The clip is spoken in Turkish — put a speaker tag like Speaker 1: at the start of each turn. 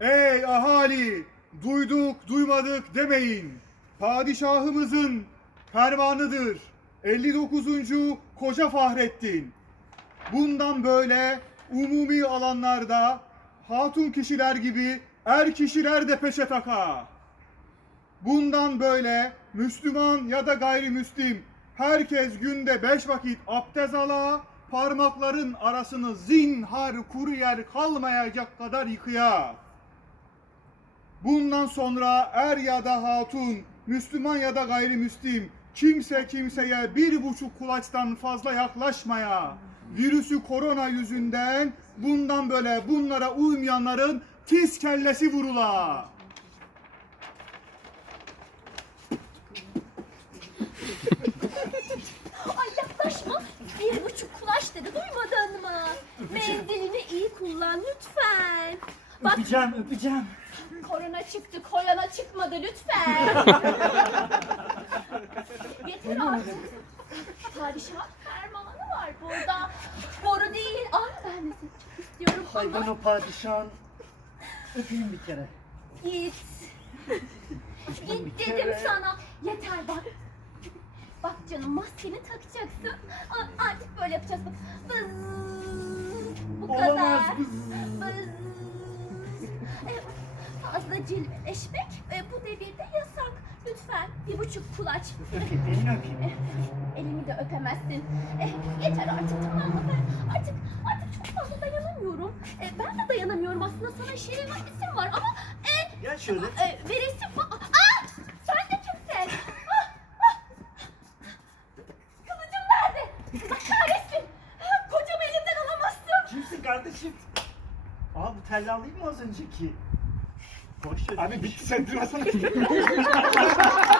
Speaker 1: Ey ahali! Duyduk, duymadık demeyin. Padişahımızın fermanıdır. 59. Koca Fahrettin. Bundan böyle umumi alanlarda hatun kişiler gibi er kişiler de peşe taka. Bundan böyle Müslüman ya da gayrimüslim herkes günde beş vakit abdest ala, parmakların arasını zinhar kuru yer kalmayacak kadar yıkaya. Bundan sonra er ya da hatun, Müslüman ya da gayrimüslim kimse kimseye bir buçuk kulaçtan fazla yaklaşmaya. Virüsü korona yüzünden bundan böyle bunlara uymayanların tiz kellesi vurula.
Speaker 2: Ay yaklaşma. Bir kulaç dedi duymadın mı? Mendilini iyi kullan lütfen. Bak
Speaker 3: Öpeceğim, öpeceğim.
Speaker 2: korona çıktı, koyana çıkmadı lütfen. Yeter artık. Padişah fermanı var burada. Boru değil. Ay ben de seni çok istiyorum
Speaker 3: Ay ben
Speaker 2: ama
Speaker 3: o padişahın öpeyim bir kere.
Speaker 2: git.
Speaker 3: Bir
Speaker 2: Git dedim
Speaker 3: kere.
Speaker 2: sana. Yeter bak. Bak canım maskeni takacaksın. A- Artık böyle yapacağız. Bak. Fazla cilveleşmek e, bu devirde yasak. Lütfen bir buçuk kulaç.
Speaker 3: Öpeyim, elini öpeyim.
Speaker 2: Eh, Elimi de öpemezsin. Eh, yeter artık tamam mı? Ben artık artık çok fazla dayanamıyorum. Eh, ben de dayanamıyorum aslında sana şirin isim var ama eh,
Speaker 3: Gel şöyle.
Speaker 2: e, veresim. Aa! Sen de kimsin? Ah, ah. Kılıcım nerede? Allah kahretsin. Ah, Kocamı elimden alamazsın.
Speaker 3: Kimsin kardeşim? Aa bu tellallıyı mı az önceki?
Speaker 1: Abi bitti sen durasana.